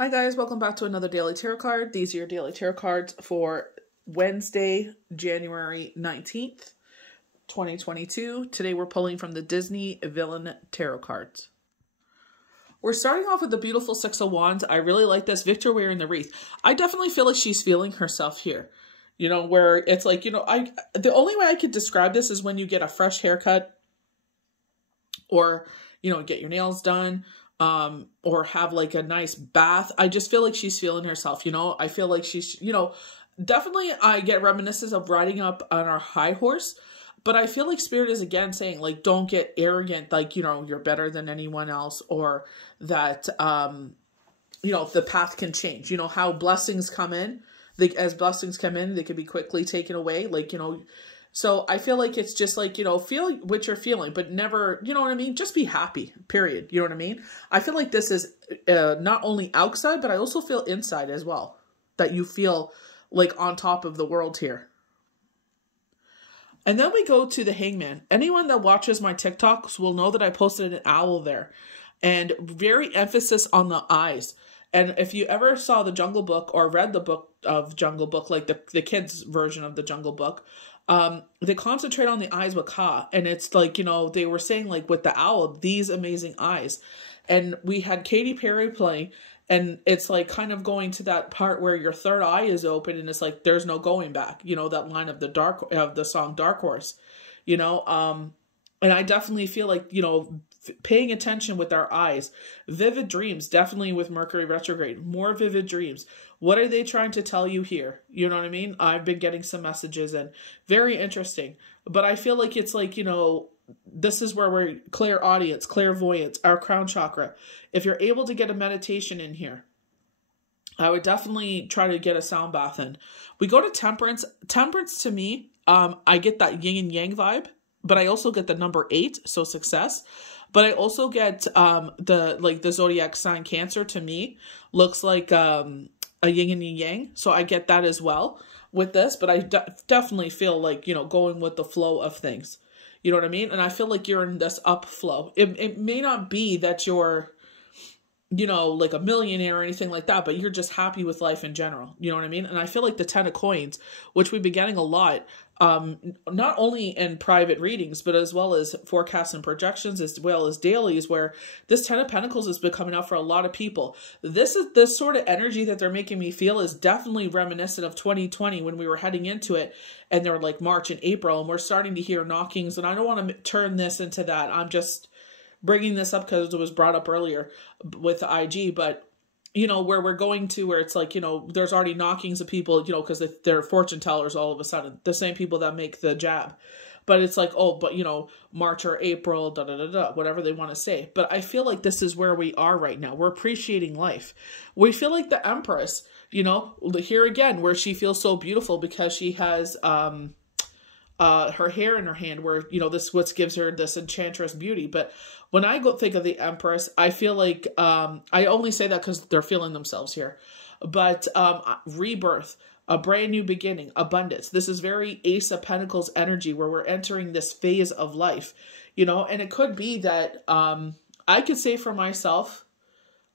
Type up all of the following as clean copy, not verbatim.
Hi guys, welcome back to another daily tarot card. These are your daily tarot cards for Wednesday, January 19th, 2022. Today we're pulling from the Disney Villain Tarot cards. We're starting off with the beautiful Six of Wands. I really like this. Victor wearing the wreath. I definitely feel like she's feeling herself here. You know, where it's like, you know, the only way I could describe this is when you get a fresh haircut or, you know, get your nails done. Or have like a nice bath. I just feel like she's feeling herself, you know? I feel like she's, you know, definitely I get reminiscences of riding up on our high horse, but I feel like Spirit is again saying like, don't get arrogant, like, you know, you're better than anyone else, or that, you know, the path can change. You know, how blessings come in, as blessings come in, they can be quickly taken away. Like, you know, so I feel like it's just like, you know, feel what you're feeling, but never, you know what I mean? Just be happy, period. You know what I mean? I feel like this is not only outside, but I also feel inside as well. That you feel like on top of the world here. And then we go to the Hangman. Anyone that watches my TikToks will know that I posted an owl there. And very emphasis on the eyes. And if you ever saw the Jungle Book or read the book of Jungle Book, like the kids' version of the Jungle Book, they concentrate on the eyes with Ka. And it's like, you know, they were saying like with the owl, these amazing eyes. And we had Katy Perry playing, and it's like kind of going to that part where your third eye is open and it's like, there's no going back. You know, that line of the song Dark Horse, you know, and I definitely feel like, you know, paying attention with our eyes, vivid dreams, definitely with Mercury retrograde, more vivid dreams. What are they trying to tell you here? You know what I mean? I've been getting some messages and very interesting, but I feel like it's like, you know, this is where we're clairaudience, clairvoyance, our crown chakra. If you're able to get a meditation in here, I would definitely try to get a sound bath in. We go to Temperance. Temperance to me, I get that yin and yang vibe, but I also get the number 8, so success. But I also get the zodiac sign Cancer to me looks like a yin and yang. So I get that as well with this. But I definitely feel like, you know, going with the flow of things. You know what I mean? And I feel like you're in this up flow. It may not be that you're, you know, like a millionaire or anything like that, but you're just happy with life in general. You know what I mean? And I feel like the 10 of coins, which we've been getting a lot, not only in private readings, but as well as forecasts and projections, as well as dailies, where this 10 of Pentacles has been coming out for a lot of people. This sort of energy that they're making me feel is definitely reminiscent of 2020 when we were heading into it, and they were like March and April, and we're starting to hear knockings, and I don't want to turn this into that. I'm just bringing this up because it was brought up earlier with the IG, but you know, where we're going to, where it's like, you know, there's already knockings of people, you know, because they're fortune tellers all of a sudden, the same people that make the jab. But it's like, oh, but you know, March or April, whatever they want to say. But I feel like this is where we are right now. We're appreciating life. We feel like the Empress, you know, here again, where she feels so beautiful because she has her hair in her hand, where, you know, this what gives her this enchantress beauty. But when I think of the Empress, I feel like, I only say that because they're feeling themselves here, but rebirth, a brand new beginning, abundance. This is very Ace of Pentacles energy, where we're entering this phase of life, you know, and it could be that I could say for myself,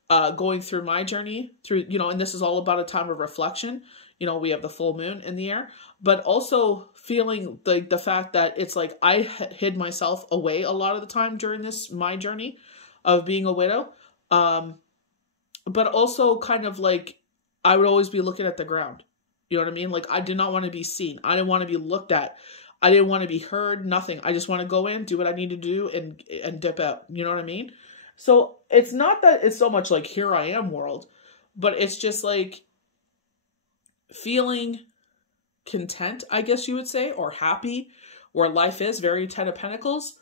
going through my journey through, you know, and this is all about a time of reflection. You know, we have the full moon in the air, but also feeling the fact that it's like I hid myself away a lot of the time during my journey of being a widow. But also kind of like I would always be looking at the ground. You know what I mean? Like I did not want to be seen. I didn't want to be looked at. I didn't want to be heard, nothing. I just want to go in, do what I need to do and dip out. You know what I mean? So it's not that it's so much like here I am world, but it's just like feeling content, I guess you would say, or happy, where life is very 10 of Pentacles.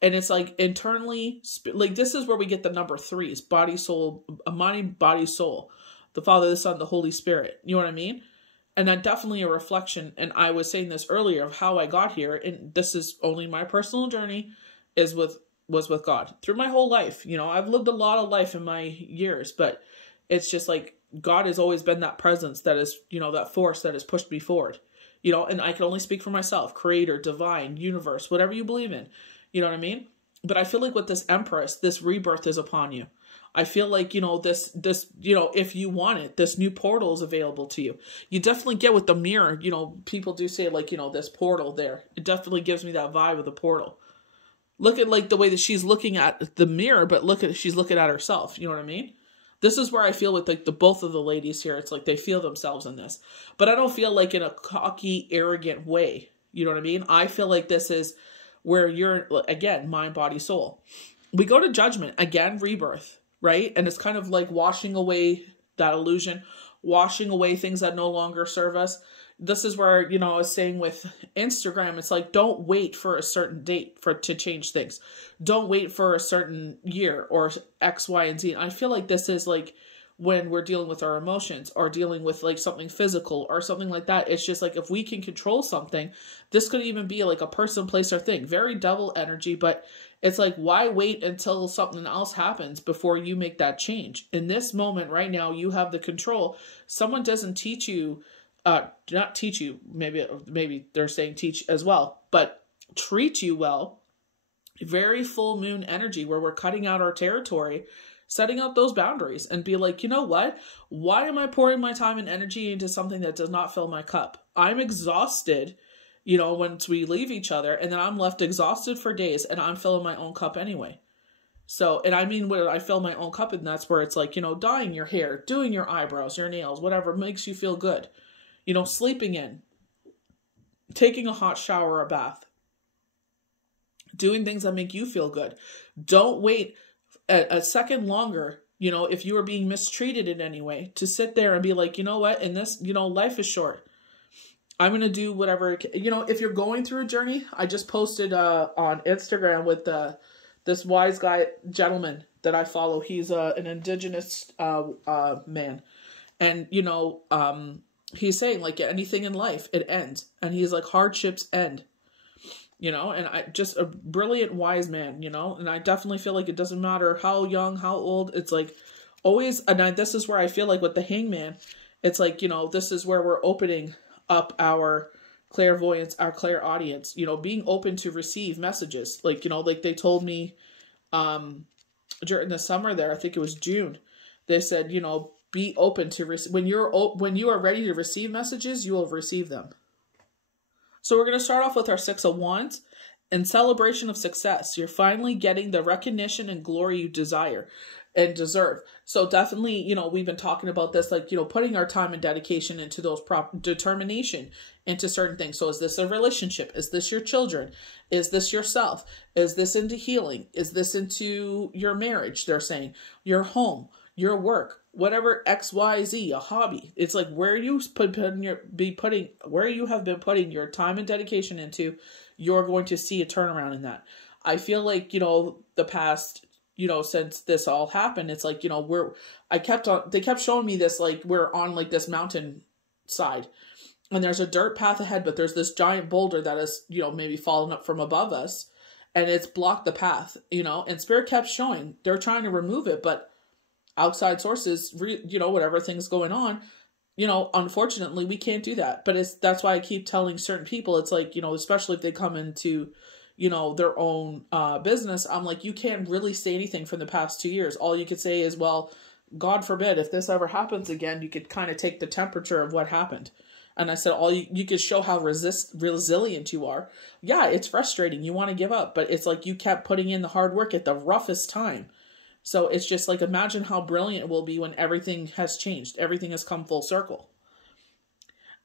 And it's like internally, like this is where we get the number 3s, body, soul, mind, body, soul, the Father, the Son, the Holy Spirit. You know what I mean? And that definitely a reflection. And I was saying this earlier of how I got here. And this is only my personal journey was with God through my whole life. You know, I've lived a lot of life in my years, but it's just like, God has always been that presence that is, you know, that force that has pushed me forward, you know, and I can only speak for myself, creator, divine, universe, whatever you believe in, you know what I mean? But I feel like with this Empress, this rebirth is upon you. I feel like, this, if you want it, this new portal is available to you. You definitely get with the mirror, people do say like, this portal there. It definitely gives me that vibe of the portal. Look at like the way that she's looking at the mirror, but she's looking at herself. You know what I mean? This is where I feel with like both of the ladies here. It's like they feel themselves in this, but I don't feel like in a cocky, arrogant way. You know what I mean? I feel like this is where you're, again, mind, body, soul. We go to judgment, again, rebirth, right? And it's kind of like washing away that illusion, washing away things that no longer serve us. This is where, I was saying with Instagram, it's like, don't wait for a certain date to change things. Don't wait for a certain year or X, Y, and Z. I feel like this is like when we're dealing with our emotions or dealing with like something physical or something like that. It's just like, if we can control something, this could even be like a person, place, or thing. Very devil energy, but it's like, why wait until something else happens before you make that change? In this moment right now, you have the control. Someone doesn't teach you, not teach you, maybe they're saying teach as well, but treat you well. Very full moon energy where we're cutting out our territory, setting up those boundaries and be like, you know what? Why am I pouring my time and energy into something that does not fill my cup? I'm exhausted, once we leave each other, and then I'm left exhausted for days, and I'm filling my own cup anyway. So, and I mean, when I fill my own cup, and that's where it's like, dyeing your hair, doing your eyebrows, your nails, whatever makes you feel good, sleeping in, taking a hot shower or a bath, doing things that make you feel good. Don't wait a second longer, if you are being mistreated in any way, to sit there and be like, you know what, in this, life is short. I'm going to do whatever, if you're going through a journey. I just posted on Instagram with this wise guy, gentleman that I follow. He's an indigenous man. And, he's saying like anything in life, it ends. And he's like, hardships end. And I just a brilliant, wise man, and I definitely feel like it doesn't matter how young, how old, it's like always, this is where I feel like with the hangman, it's like, this is where we're opening up our clairvoyance, our clairaudience, being open to receive messages. Like, like they told me, during the summer there, I think it was June, they said, be open to when you are ready to receive messages, you will receive them. So we're going to start off with our Six of Wands. In celebration of success, you're finally getting the recognition and glory you desire and deserve. So definitely, we've been talking about this, like, putting our time and dedication into those determination into certain things. So is this a relationship? Is this your children? Is this yourself? Is this into healing? Is this into your marriage? They're saying your home, your work, whatever X, Y, Z, a hobby. It's like where you where you have been putting your time and dedication into, you're going to see a turnaround in that. I feel like, the past, since this all happened, it's like, they kept showing me this, like we're on like this mountain side and there's a dirt path ahead, but there's this giant boulder that is, maybe fallen up from above us and it's blocked the path, and Spirit kept showing they're trying to remove it, but outside sources, whatever things going on, unfortunately we can't do that. But that's why I keep telling certain people, it's like, especially if they come into, their own business, I'm like, you can't really say anything from the past 2 years. All you could say is, well, God forbid, if this ever happens again, you could kind of take the temperature of what happened. And I said, you could show how resilient you are. Yeah, it's frustrating. You want to give up, but it's like you kept putting in the hard work at the roughest time. So it's just like, imagine how brilliant it will be when everything has changed. Everything has come full circle.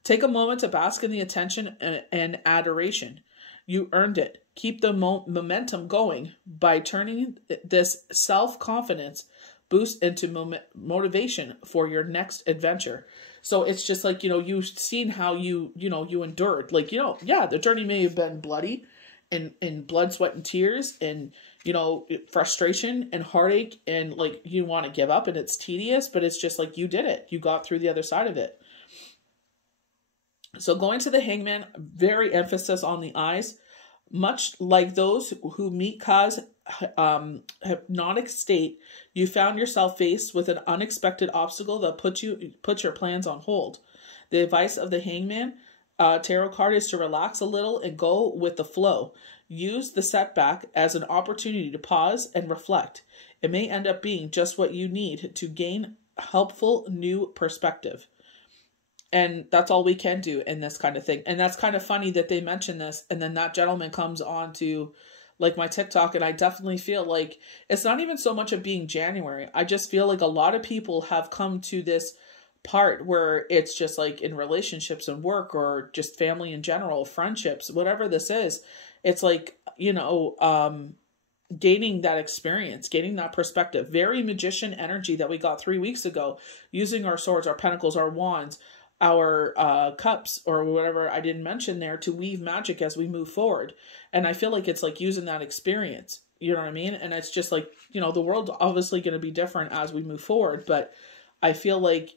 Take a moment to bask in the attention and adoration. You earned it. Keep the momentum going by turning this self-confidence boost into motivation for your next adventure. So it's just like, you've seen how you endured. Like, yeah, the journey may have been bloody and blood, sweat, and tears and, frustration and heartache and like you want to give up and it's tedious, but it's just like you did it. You got through the other side of it. So going to the hangman, very emphasis on the eyes. Much like those who meet cause hypnotic state, you found yourself faced with an unexpected obstacle that put your plans on hold. The advice of the hangman tarot card is to relax a little and go with the flow. Use the setback as an opportunity to pause and reflect. It may end up being just what you need to gain helpful new perspective. And that's all we can do in this kind of thing. And that's kind of funny that they mention this. And then that gentleman comes on to like my TikTok. And I definitely feel like it's not even so much of being January. I just feel like a lot of people have come to this part where it's just like in relationships and work, or just family in general, friendships, whatever this is. It's like, gaining that experience, gaining that perspective, very magician energy that we got 3 weeks ago, using our swords, our pentacles, our wands, our cups, or whatever I didn't mention there, to weave magic as we move forward. And I feel like it's like using that experience, you know what I mean? And it's just like, the world's obviously going to be different as we move forward, but I feel like,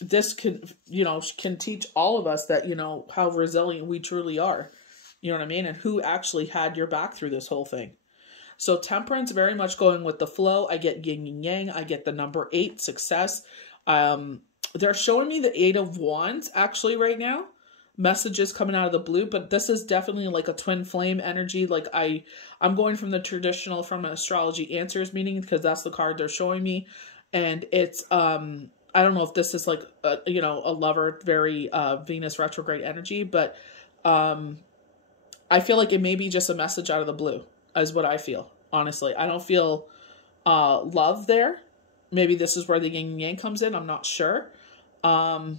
this can teach all of us that, how resilient we truly are. You know what I mean? And who actually had your back through this whole thing. So Temperance, very much going with the flow. I get yin and yang. I get the number 8, success. They're showing me the 8 of Wands actually right now. Messages coming out of the blue, but this is definitely like a twin flame energy. Like I'm going from the traditional, from an astrology answers meaning, because that's the card they're showing me. And it's, I don't know if this is like, a lover, very Venus retrograde energy, but I feel like it may be just a message out of the blue, is what I feel. Honestly, I don't feel love there. Maybe this is where the yin and yang comes in. I'm not sure. But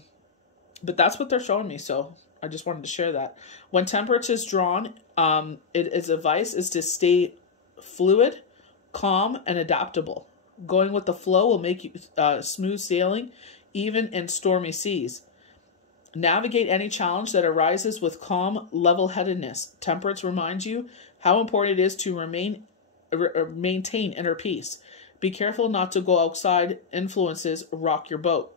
that's what they're showing me. So I just wanted to share that. When Temperance is drawn, its advice is to stay fluid, calm, and adaptable. Going with the flow will make you smooth sailing, even in stormy seas. Navigate any challenge that arises with calm, level-headedness. Temperance reminds you how important it is to maintain inner peace. Be careful not to go outside influences rock your boat.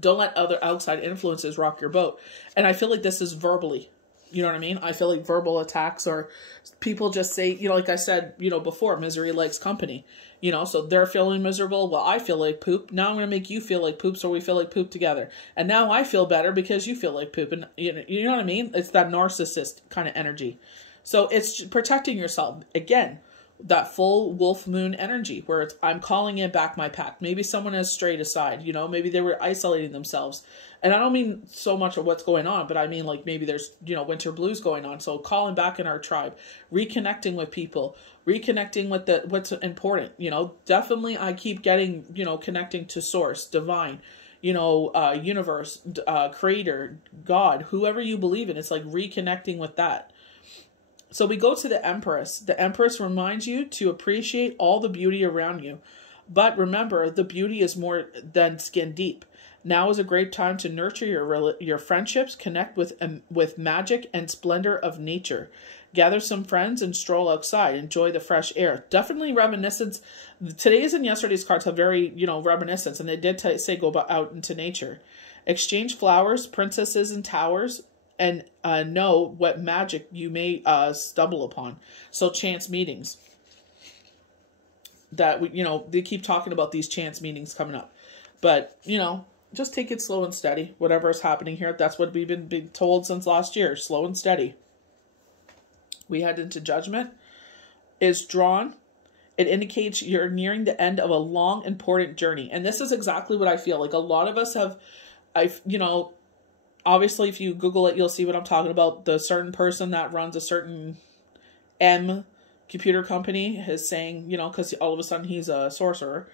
Don't let other outside influences rock your boat. And I feel like this is verbally. You know what I mean? I feel like verbal attacks, or people just say, like I said, before, misery likes company. So they're feeling miserable. Well, I feel like poop. Now I'm going to make you feel like poop, so we feel like poop together. And now I feel better because you feel like poop. And you know what I mean? It's that narcissist kind of energy. So it's protecting yourself. Again, that full wolf moon energy where I'm calling in back my pack. Maybe someone has strayed aside, maybe they were isolating themselves. And I don't mean so much of what's going on, but I mean like maybe there's, winter blues going on. So calling back in our tribe, reconnecting with people, reconnecting with what's important, definitely I keep getting, connecting to source, divine, universe, creator, God, whoever you believe in. It's like reconnecting with that. So we go to the Empress. The Empress reminds you to appreciate all the beauty around you. But remember, the beauty is more than skin deep. Now is a great time to nurture your friendships, connect with magic and splendor of nature. Gather some friends and stroll outside. Enjoy the fresh air. Definitely reminiscence. Today's and yesterday's cards have very, reminiscence. And they did say go out into nature. Exchange flowers, princesses, and towers. And know what magic you may stumble upon. So chance meetings. That, they keep talking about these chance meetings coming up. But, just take it slow and steady. Whatever is happening here, that's what we've been told since last year. Slow and steady. We head into Judgment. Is drawn. It indicates you're nearing the end of a long, important journey. And this is exactly what I feel. Like a lot of us have, obviously, if you Google it, you'll see what I'm talking about. The certain person that runs a certain computer company is saying, because all of a sudden he's a sorcerer,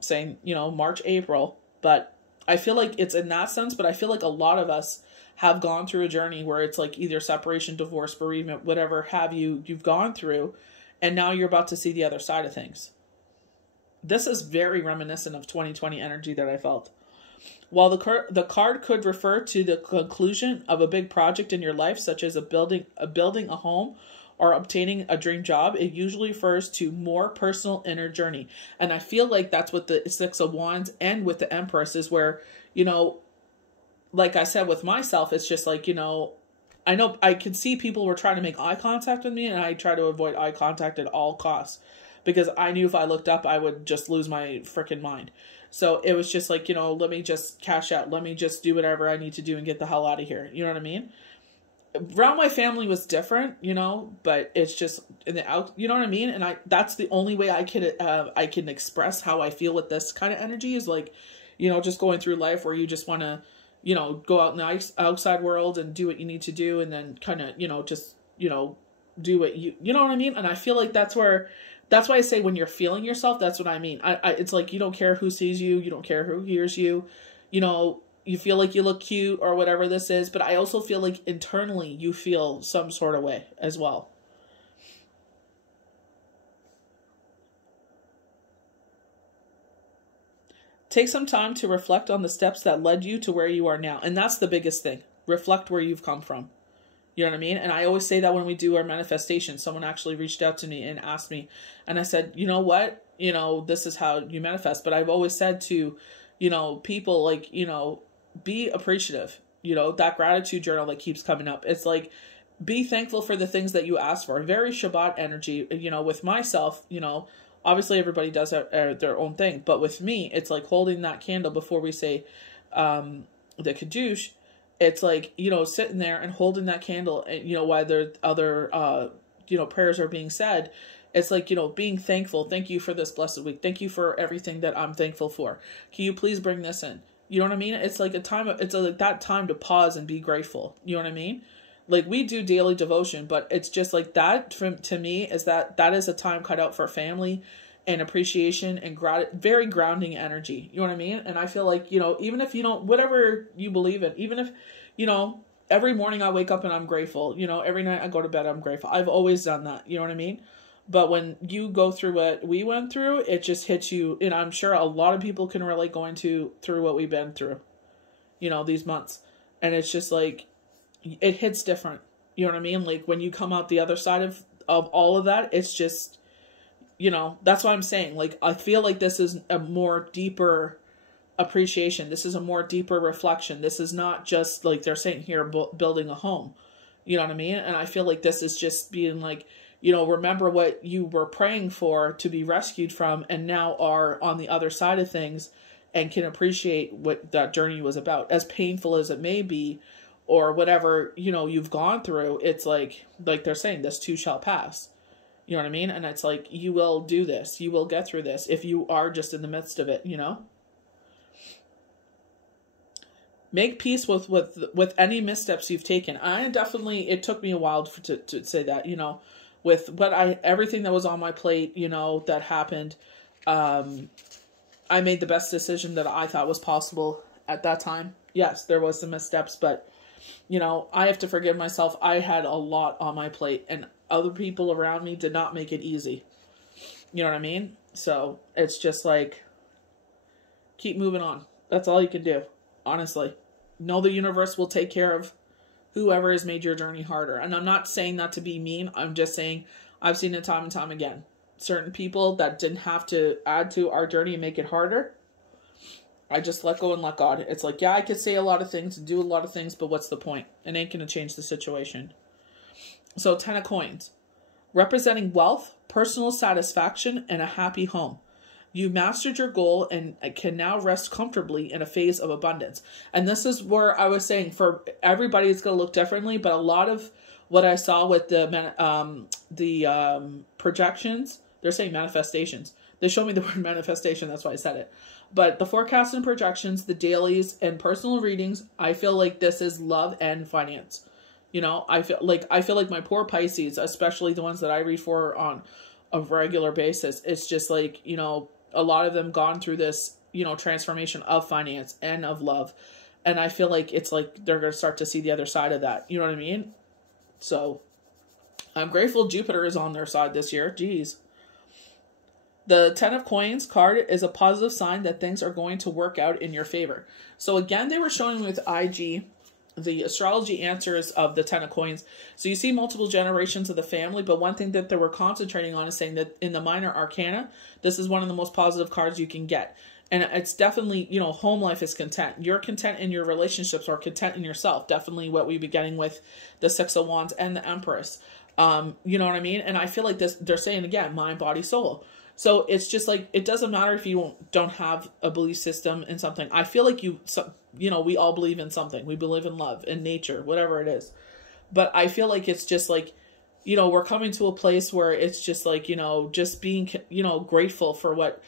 saying, March, April. But I feel like it's in that sense, but I feel like a lot of us have gone through a journey where it's like either separation, divorce, bereavement, whatever have you've gone through, and now you're about to see the other side of things. This is very reminiscent of 2020 energy that I felt. While the card could refer to the conclusion of a big project in your life, such as building a home or obtaining a dream job, it usually refers to more personal inner journey. And I feel like that's what the Six of Wands and with the Empress is, where, like I said with myself, it's just like, I know I can see people were trying to make eye contact with me, and I try to avoid eye contact at all costs because I knew if I looked up, I would just lose my freaking mind. So it was just like, let me just cash out. Let me just do whatever I need to do and get the hell out of here. You know what I mean? around my family was different, you know, but it's just in the out, you know what I mean? And that's the only way I can express how I feel with this kind of energy is like, you know, just going through life where you just want to, you know, go out in the outside world and do what you need to do. And then kind of, you know, just, you know, do what you know what I mean? And I feel like that's why I say when you're feeling yourself, that's what I mean. It's like, you don't care who sees you. You don't care who hears you, you know, you feel like you look cute or whatever this is, but I also feel like internally you feel some sort of way as well. Take some time to reflect on the steps that led you to where you are now. And that's the biggest thing. Reflect where you've come from. You know what I mean? And I always say that when we do our manifestation. Someone actually reached out to me and asked me, and I said, you know what? You know, this is how you manifest. But I've always said to, you know, people like, you know, be appreciative, you know, that gratitude journal that keeps coming up. It's like, be thankful for the things that you ask for. Very Shabbat energy, you know, with myself, you know, obviously everybody does their own thing. But with me, it's like holding that candle before we say the Kiddush. It's like, you know, sitting there and holding that candle and, you know, while there other, you know, prayers are being said. It's like, you know, being thankful. Thank you for this blessed week. Thank you for everything that I'm thankful for. Can you please bring this in? You know what I mean? It's like like that time to pause and be grateful. You know what I mean? Like we do daily devotion, but it's just like that to me is that is a time cut out for family and appreciation and very grounding energy. You know what I mean? And I feel like, you know, even if you don't, whatever you believe in, even if, you know, every morning I wake up and I'm grateful, you know, every night I go to bed, I'm grateful. I've always done that. You know what I mean? But when you go through what we went through, it just hits you. And I'm sure a lot of people can relate going through what we've been through, you know, these months. And it's just like, it hits different. You know what I mean? Like when you come out the other side of all of that, it's just, you know, that's what I'm saying. Like, I feel like this is a more deeper appreciation. This is a more deeper reflection. This is not just like they're saying here, building a home. You know what I mean? And I feel like this is just being like, you know, remember what you were praying for to be rescued from and now are on the other side of things and can appreciate what that journey was about. As painful as it may be or whatever, you know, you've gone through, it's like they're saying, this too shall pass. You know what I mean? And it's like, you will do this. You will get through this if you are just in the midst of it, you know? Make peace with any missteps you've taken. It took me a while to say that, you know, with everything that was on my plate, you know, that happened. I made the best decision that I thought was possible at that time. Yes, there was some missteps, but, you know, I have to forgive myself. I had a lot on my plate and other people around me did not make it easy. You know what I mean? So it's just like, keep moving on. That's all you can do. Honestly, know the universe will take care of whoever has made your journey harder. And I'm not saying that to be mean. I'm just saying I've seen it time and time again. Certain people that didn't have to add to our journey and make it harder, I just let go and let God. It's like, yeah, I could say a lot of things and do a lot of things, but what's the point? It ain't going to change the situation. So 10 of coins, representing wealth, personal satisfaction, and a happy home. You mastered your goal and can now rest comfortably in a phase of abundance. And this is where I was saying for everybody it's going to look differently, but a lot of what I saw with the projections, they're saying manifestations. They showed me the word manifestation, that's why I said it. But the forecasts and projections, the dailies and personal readings, I feel like this is love and finance. You know, I feel like my poor Pisces, especially the ones that I read for on a regular basis, it's just like, you know, a lot of them gone through this, you know, transformation of finance and of love. And I feel like it's like they're going to start to see the other side of that. You know what I mean? So I'm grateful Jupiter is on their side this year. Jeez. The 10 of coins card is a positive sign that things are going to work out in your favor. So again, they were showing with IG the astrology answers of the 10 of coins. So you see multiple generations of the family, but one thing that they were concentrating on is saying that in the minor arcana, this is one of the most positive cards you can get. And it's definitely, you know, home life is content. You're content in your relationships or content in yourself. Definitely what we've been getting with the 6 of wands and the empress. You know what I mean? And I feel like this, they're saying again, mind, body, soul. So it's just like, it doesn't matter if you don't have a belief system in something. I feel like you know, we all believe in something. We believe in love, in nature, whatever it is. But I feel like it's just like, you know, we're coming to a place where it's just like, you know, just being, you know, grateful for what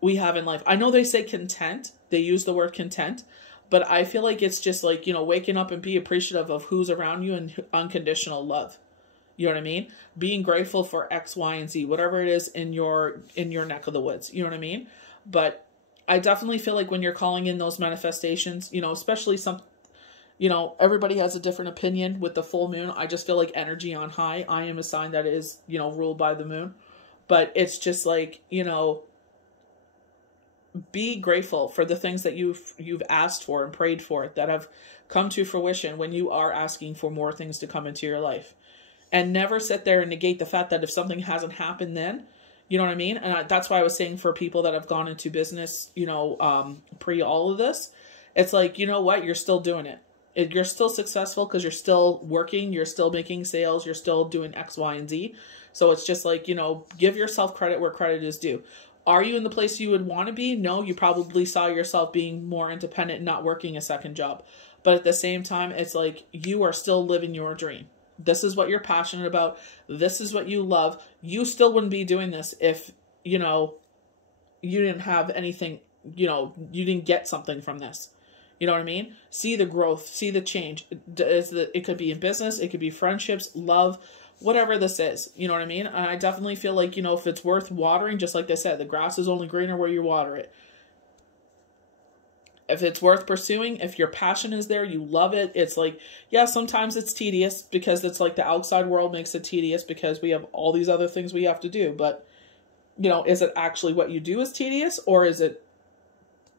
we have in life. I know they say content, they use the word content, but I feel like it's just like, you know, waking up and be appreciative of who's around you and unconditional love. You know what I mean? Being grateful for X, Y, and Z, whatever it is in your neck of the woods. You know what I mean? But I definitely feel like when you're calling in those manifestations, you know, especially some, you know, everybody has a different opinion with the full moon. I just feel like energy on high. I am a sign that is, you know, ruled by the moon. But it's just like, you know, be grateful for the things that you've asked for and prayed for that have come to fruition when you are asking for more things to come into your life. And never sit there and negate the fact that if something hasn't happened then, you know what I mean? And that's why I was saying for people that have gone into business, you know, pre all of this, it's like, you know what, you're still doing it. You're still successful because you're still working, you're still making sales, you're still doing X, Y, and Z. So it's just like, you know, give yourself credit where credit is due. Are you in the place you would want to be? No, you probably saw yourself being more independent and not working a second job. But at the same time, it's like you are still living your dream. This is what you're passionate about. This is what you love. You still wouldn't be doing this if, you know, you didn't have anything, you know, you didn't get something from this. You know what I mean? See the growth, see the change. It could be in business, it could be friendships, love, whatever this is. You know what I mean? And I definitely feel like, you know, if it's worth watering, just like they said, the grass is only greener where you water it. If it's worth pursuing, if your passion is there, you love it. It's like, yeah, sometimes it's tedious because it's like the outside world makes it tedious because we have all these other things we have to do. But, you know, is it actually what you do is tedious, or is it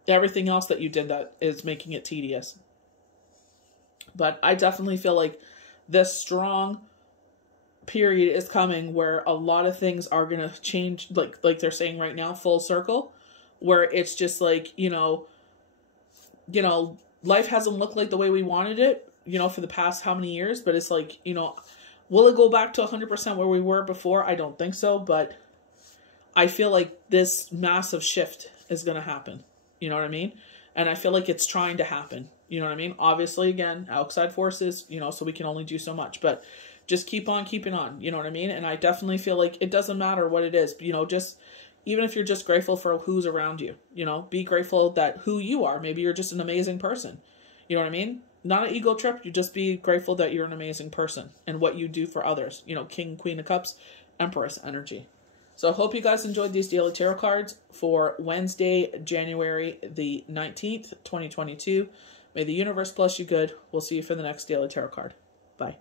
everything else that you did that is making it tedious? But I definitely feel like this strong period is coming where a lot of things are going to change, like they're saying right now, full circle, where it's just like, you know, life hasn't looked like the way we wanted it, you know, for the past how many years, but it's like, you know, will it go back to 100% where we were before? I don't think so, but I feel like this massive shift is going to happen. You know what I mean? And I feel like it's trying to happen. You know what I mean? Obviously, again, outside forces, you know, so we can only do so much. But just keep on keeping on. You know what I mean? And I definitely feel like it doesn't matter what it is. You know, just even if you're just grateful for who's around you, you know, be grateful that who you are. Maybe you're just an amazing person. You know what I mean? Not an ego trip. You just be grateful that you're an amazing person and what you do for others. You know, King, Queen of Cups, Empress energy. So I hope you guys enjoyed these daily tarot cards for Wednesday, January the 19th, 2022. May the universe bless you good. We'll see you for the next daily tarot card. Bye.